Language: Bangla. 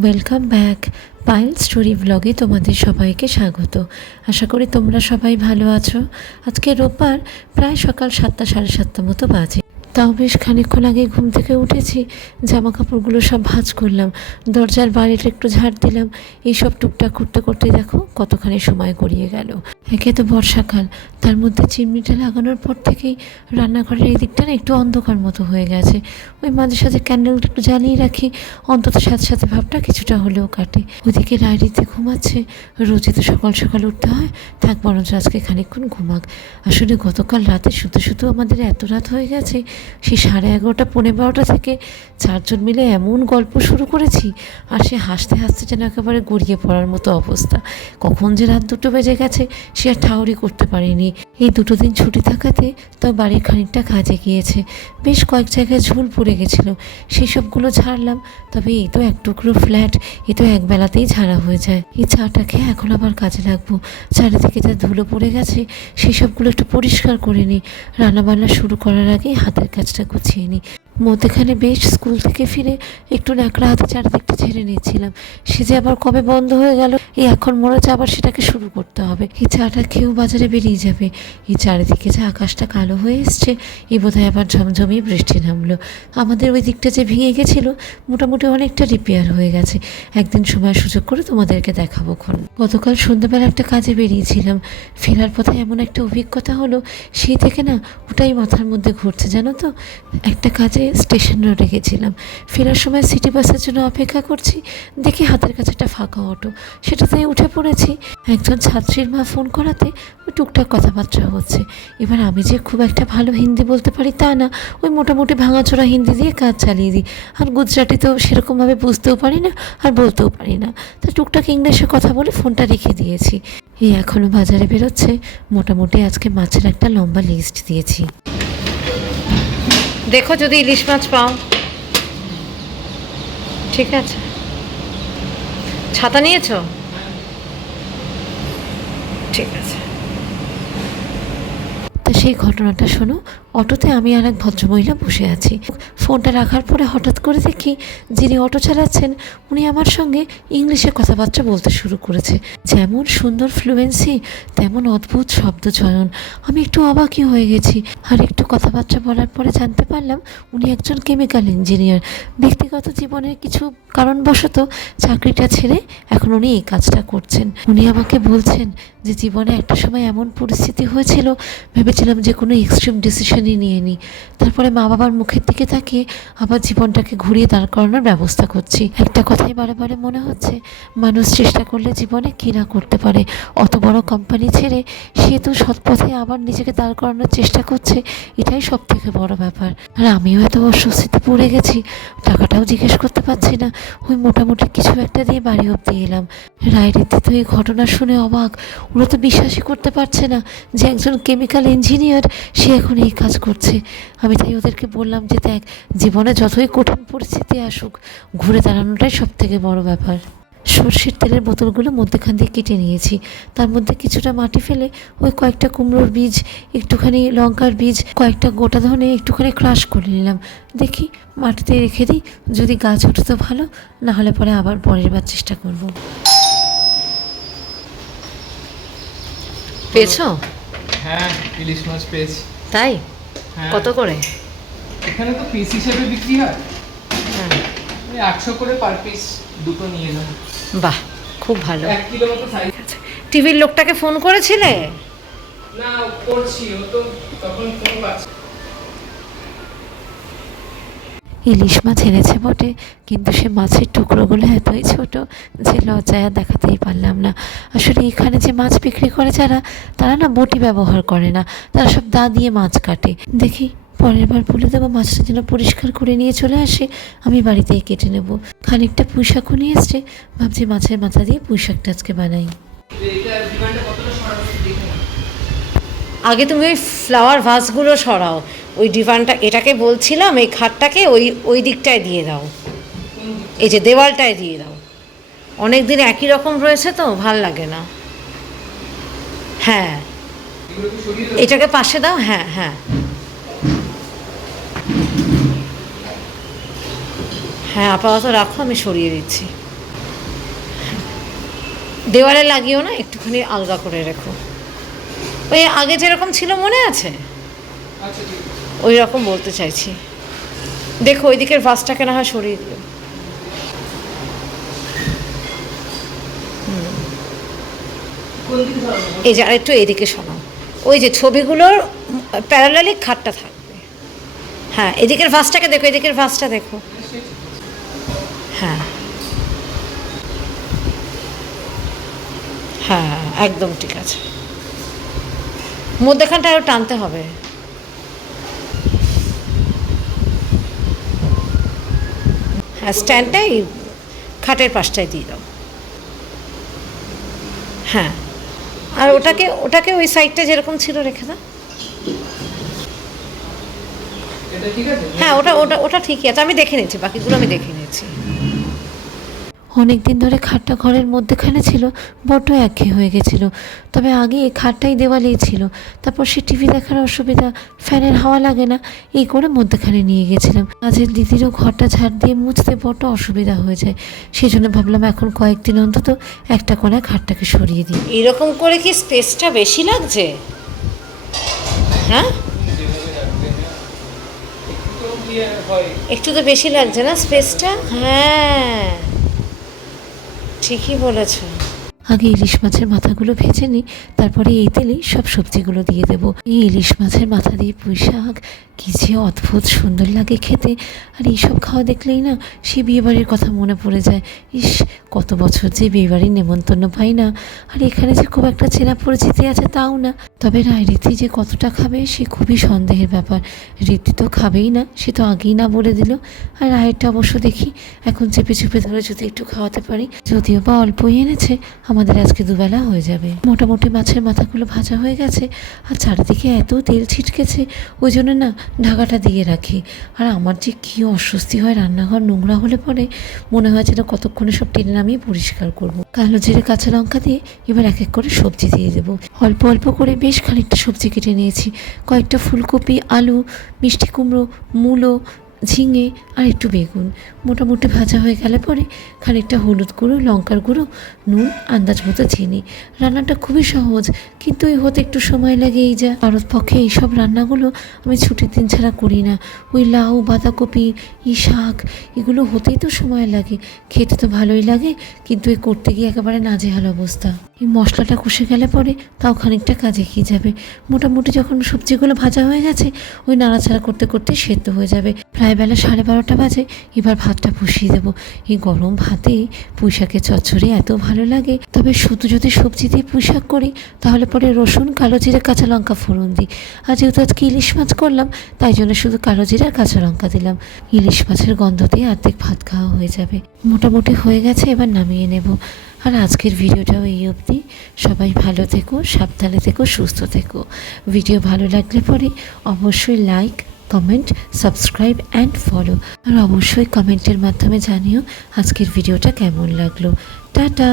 Welcome back. পায়েল স্টোরি ব্লগে তোমাদের সবাইকে স্বাগত। আশা করি তোমরা সবাই ভালো আছো। আজকে রোববার, প্রায় সকাল 7টা সাড়ে 7টা মতো বাজে। তাও বেশ খানিকক্ষণ আগে ঘুম থেকে উঠেছি, জামা কাপড়গুলো সব ভাঁজ করলাম, দরজার বাইরেটা একটু ঝাড় দিলাম। এইসব টুকটাক করতে করতে দেখো কতখানি সময় গড়িয়ে গেল। একে তো বর্ষাকাল, তার মধ্যে চিমনিটা লাগানোর পর থেকেই রান্নাঘরের এই দিকটা না একটু অন্ধকার মতো হয়ে গেছে। ওই মাঝে সাঝে ক্যান্ডেলটা একটু জ্বালিয়ে রাখি, অন্তত সাথে সাথে ভাবটা কিছুটা হলেও কাটে। ওদিকে রাইডিতে ঘুমাচ্ছে, রোজই তো সকাল সকাল উঠতে হয়, থাক বরঞ্চ আজকে খানিকক্ষণ ঘুমাক। আসলে গতকাল রাতে শুতে শুধু আমাদের এত রাত হয়ে গেছে, সেই 11:30 পৌনে 12টা থেকে চারজন মিলে এমন গল্প শুরু করেছি, আর সে হাসতে হাসতে যেন একেবারে গড়িয়ে পড়ার মতো অবস্থা। কখন যে রাত 2টো বেজে গেছে সে আর ঠাউরি করতে পারিনি। এই 2টো দিন ছুটি থাকাতে তাও বাড়ির খানিকটা কাজে গিয়েছে, বেশ কয়েক জায়গায় ঝুল পড়ে গেছিলো, সেই সবগুলো ঝাড়লাম। তবে এই তো এক টুকরো ফ্ল্যাট, এ তো এক বেলাতেই ঝাড়া হয়ে যায়। এই চাটা খেয়ে এখন আবার কাজে লাগবো। চারিদিকে যা ধুলো পড়ে গেছে সেই সবগুলো একটু পরিষ্কার করে নিই। রান্নাবান্না শুরু করার আগেই হাতের কাজটা গুছিয়ে নিই। মধ্যেখানে বেশ স্কুল থেকে ফিরে একটু ন্যাকড়া হাতে চারিদিকটা ঝেড়ে নিচ্ছিলাম, সে যে আবার কবে বন্ধ হয়ে গেল। এই এখন মনে হচ্ছে আবার সেটাকে শুরু করতে হবে। এই চাটা খেয়েও বাজারে বেরিয়ে যাবে। এই চারিদিকে যে আকাশটা কালো হয়ে এসছে, এই বোধহয় আবার ঝমঝমিয়ে বৃষ্টি নামলো। আমাদের ওই দিকটা যে ভেঙে গেছিলো মোটামুটি অনেকটা রিপেয়ার হয়ে গেছে। একদিন সময় সুযোগ করে তোমাদেরকে দেখাবো খন। গতকাল সন্ধ্যাবেলা একটা কাজে বেরিয়েছিলাম, ফেরার পথে এমন একটা অভিজ্ঞতা হলো, সেই থেকে না ওটাই মাথার মধ্যে ঘুরছে জানো তো। একটা কাজে স্টেশন রোডে গেছিলাম, ফেরার সময় সিটি বাসের জন্য অপেক্ষা করছি, দেখি হাতের কাছে একটা ফাঁকা অটো, সেটাতেই উঠে পড়েছি। একজন ছাত্রীর মা ফোন করাতে ওই টুকটাক কথাবার্তা হচ্ছে। এবার আমি যে খুব একটা ভালো হিন্দি বলতে পারি তা না, ওই মোটামুটি ভাঙাচোরা হিন্দি দিয়ে কাজ চালিয়ে দিই। আর গুজরাটি তো সেরকমভাবে বুঝতেও পারি না আর বলতেও পারি না, তা টুকটাক ইংলিশে কথা বলে ফোনটা রেখে দিয়েছি। এই এখনও বাজারে বেরোচ্ছে, মোটামুটি আজকে মাছের একটা লম্বা লিস্ট দিয়েছি। দেখো যদি ইলিশ মাছ পাও। ঠিক আছে, ছাতা নিয়েছো? ঠিক আছে। তা সেই ঘটনাটা শোনো। অটোতে আমি আর এক ভদ্রমহিলা বসে আছি, ফোনটা রাখার পরে হঠাৎ করে দেখি যিনি অটো চালাচ্ছেন উনি আমার সঙ্গে ইংলিশে কথাবার্তা বলতে শুরু করেছে। যেমন সুন্দর ফ্লুয়েন্সি, তেমন অদ্ভুত শব্দ চয়ন। আমি একটু অবাকই হয়ে গেছি। আর একটু কথাবার্তা বলার পরে জানতে পারলাম উনি একজন কেমিক্যাল ইঞ্জিনিয়ার। ব্যক্তিগত জীবনের কিছু কারণবশত চাকরিটা ছেড়ে এখন উনি এই কাজটা করছেন। উনি আমাকে বলছেন যে জীবনে একটা সময় এমন পরিস্থিতি হয়েছিল, ভেবেছিলাম যে কোনো এক্সট্রিম ডিসিশনই নিয়ে নিই, তারপরে মা বাবার মুখের দিকে তাকিয়ে আবার জীবনটাকে ঘুরিয়ে দাঁড় করানোর ব্যবস্থা করছি। একটা কথাই বারে বারে মনে হচ্ছে, মানুষ চেষ্টা করলে জীবনে কী না করতে পারে। অত বড় কোম্পানি ছেড়ে সে তো সৎপথে আবার নিজেকে দাঁড় করানোর চেষ্টা করছে, এটাই সব থেকে বড় ব্যাপার। আর আমিও এত অস্বস্তিতে পড়ে গেছি, টাকাটাও জিজ্ঞেস করতে পারছি না। ওই মোটামুটি কিছু একটা দিয়ে বাড়ি অব্দি এলাম। রায়দিতে তো এই ঘটনা শুনে অবাক, ওরা তো বিশ্বাসই করতে পারছে না যে একজন কেমিক্যাল ইঞ্জিনিয়ার সে এখন এই কাজ করছে। আমি তাই ওদেরকে বললাম যে দেখ, জীবনে যতই কঠিন পরিস্থিতি আসুক, ঘুরে দাঁড়ানোটাই সব থেকে বড় ব্যাপার। সর্ষের তেলের বোতলগুলো মধ্যেখান দিয়ে কেটে নিয়েছি, তার মধ্যে কিছুটা মাটি ফেলে ওই কয়েকটা কুমড়োর বীজ, একটুখানি লঙ্কার বীজ, কয়েকটা গোটা ধনে একটুখানি ক্রাশ করে নিলাম। দেখি মাটিতে রেখে দিই, যদি গাছ ওঠে তো ভালো, না হলে পরে আবার পরের বার চেষ্টা করব। পেয়েছো? হ্যাঁ, ইলিশ মাছ পেয়েছি। তাই? হ্যাঁ। কত করে? এখানে তো পিস হিসেবে বিক্রি হয়। হ্যাঁ। ওই 800 করে পার পিস, দুটো নিয়ে নাও। বাহ, খুব ভালো। 1 কিলো মতো সাইজ। টিভির লোকটাকে ফোন করেছিলে? না, করছি, ও তো তখন ফোন পাচ্ছে। ইলিশ মাছ এনেছে বটে, কিন্তু সে মাছের টুকরোগুলো এতই ছোট যে লজ্জায় আর দেখাতেই পারলাম না। আসলে এখানে যে মাছ বিক্রি করে যারা, তারা না বটি ব্যবহার করে না, তারা সব দা দিয়ে মাছ কাটে। দেখি পরের বার বলে দেবো মাছটা যেন পরিষ্কার করে নিয়ে চলে আসে, আমি বাড়িতেই কেটে নেব। খানিকটা পুঁই শাকও নিয়ে এসছে, ভাবছি মাছের মাথা দিয়ে পুঁই শাকটা আজকে বানাই। আগে তুমি ওই ফ্লাওয়ার ভাসগুলো সরাও, ওই ডিভানটা, এটাকে বলছিলাম এই খাটটাকে ওই ওই দিকটায় দিয়ে দাও, এই যে দেওয়ালটায় দিয়ে দাও। অনেক দিন একই রকম রয়েছে তো ভাল লাগে না। হ্যাঁ, এটাকে পাশে দাও। হ্যাঁ হ্যাঁ হ্যাঁ, আপাতত রাখো, আমি সরিয়ে দিচ্ছি। দেওয়ালে লাগিও না, একটুখানি আলগা করে রেখো। ওই আগে যেরকম ছিল মনে আছে, আচ্ছা ঠিক আছে। ওই রকম বলতে চাইছি। দেখো ওই দিকের ভাসটাকে না হয় সরিয়ে দিও। কোন দিকে ধরবো? এই যে আর একটু এদিকে শোনাও, ওই যে ছবিগুলোর প্যারালালি খাটটা থাকবে। হ্যাঁ, এদিকের ভাসটাকে দেখো, এদিকের ভাসটা দেখো। হ্যাঁ হ্যাঁ, একদম ঠিক আছে। মধ্যেখানটা আরও টানতে হবে। হ্যাঁ, স্ট্যান্ডটাই খাটের পাশটায় দিয়ে দাও। হ্যাঁ, আর ওটাকে ওটাকে ওই সাইডটা যেরকম ছিল রেখে দাও। এটা ঠিক আছে? হ্যাঁ, ওটা ওটা ওটা ঠিকই আছে, আমি দেখে নিয়েছি, বাকিগুলো আমি দেখে নিয়েছি। অনেক দিন ধরে খাটটা ঘরের মধ্যেখানে ছিল, বড্ড একঘেয়ে হয়ে গেছিলো। তবে আগে এই খাটটাই দেওয়ালেই ছিল, তারপর সে টিভি দেখার অসুবিধা, ফ্যানের হাওয়া লাগে না, এই করে মধ্যেখানে নিয়ে গেছিলাম। কাজের দিদিরও ঘরটা ঝাড় দিয়ে মুছতে বড্ড অসুবিধা হয়ে যায়, সেই জন্য ভাবলাম এখন কয়েকদিন অন্তত একটা কোণায় খাটটাকে সরিয়ে দিই। এরকম করে কি স্পেসটা বেশি লাগছে? হ্যাঁ, একটু তো ইয়ে হয়। একটু তো বেশি লাগছে না স্পেসটা? হ্যাঁ, ঠিকই বলেছ। আগে ইলিশ মাছের মাথাগুলো ভেজে নিই, তারপরে এই তেলেই সব সবজিগুলো দিয়ে দেবো। এই ইলিশ মাছের মাথা দিয়ে পুঁই শাক কী যে অদ্ভুত সুন্দর লাগে খেতে। আর এইসব খাওয়া দেখলেই না সেই বিয়েবাড়ির কথা মনে পড়ে যায়। ইস, কত বছর যে বিয়েবাড়ির নেমন্তন্ন পাই না, আর এখানে যে খুব একটা চেনা পরিচিতি আছে তাও না। তবে রায় রীতি যে কতটা খাবে সে খুবই সন্দেহের ব্যাপার। রীতি তো খাবেই না, সে তো আগেই না বলে দিল। আর রায়েরটা অবশ্য দেখি এখন চেপে চেপে ধরে যদি একটু খাওয়াতে পারি, যদিও বা অল্পই এনেছে, আমাদের আজকে দুবেলা হয়ে যাবে। মোটামুটি মাছের মাথাগুলো ভাজা হয়ে গেছে, আর চারিদিকে এত তেল ছিটকেছে, ওই জন্য না ঢাকাটা দিয়ে রাখি। আর আমার যে কী অস্বস্তি হয় রান্নাঘর নোংরা হলে পরে, মনে হয় যেন কতক্ষণে সব টেনে নামিয়ে পরিষ্কার করব। কালো জিরে কাঁচা লঙ্কা দিয়ে এবার এক এক করে সবজি দিয়ে দেবো। অল্প অল্প করে বেশ খানিকটা সবজি কেটে নিয়েছি, কয়েকটা ফুলকপি, আলু, মিষ্টি কুমড়ো, মূলো, ঝিঙে আর একটু বেগুন। মোটামুটি ভাজা হয়ে গেলে পরে খানিকটা হলুদ গুঁড়ো, লঙ্কার গুঁড়ো, নুন, আন্দাজ মতো চিনি। রান্নাটা খুবই সহজ, কিন্তু এই হতে একটু সময় লাগে। এই যা ভারত পক্ষে এইসব রান্নাগুলো আমি ছুটির দিন ছাড়া করি না। ওই লাউ, বাঁধাকপি, এই শাক, এগুলো হতেই তো সময় লাগে। খেতে তো ভালোই লাগে, কিন্তু এই করতে গিয়ে একেবারে নাজেহাল অবস্থা। এই মশলাটা কষে গেলে পরে তাও খানিকটা কাজে কি যাবে। মোটামুটি যখন সবজিগুলো ভাজা হয়ে গেছে, ওই নাড়াচাড়া করতে করতে সেদ্ধ হয়ে যাবে। প্রায় বেলা 12:30 বাজে। এবার ভাতটা বসিয়ে দেবো। এই গরম ভাতে পুঁই শাকের চচ্চড়ি এত ভালো লাগে। তবে শুধু যদি সবজি দিয়ে পুঁই শাক করি, তাহলে পরে রসুন, কালো জিরে, কাঁচা লঙ্কা ফোড়ন দিই। আর যেহেতু আজকে ইলিশ মাছ করলাম, তাই জন্য শুধু কালো জিরে আর কাঁচা লঙ্কা দিলাম। ইলিশ মাছের গন্ধ দিয়ে অর্ধেক ভাত খাওয়া হয়ে যাবে। মোটামুটি হয়ে গেছে, এবার নামিয়ে নেব। আর আজকের ভিডিওটাও এই অবধি। সবাই ভালো থেকো, সাবধানে থেকো, সুস্থ থেকো। ভিডিও ভালো লাগলে পরে অবশ্যই like, comment, subscribe and follow. আর অবশ্যই কমেন্টের মাধ্যমে জানিও আজকের ভিডিওটা কেমন লাগলো। টাটা।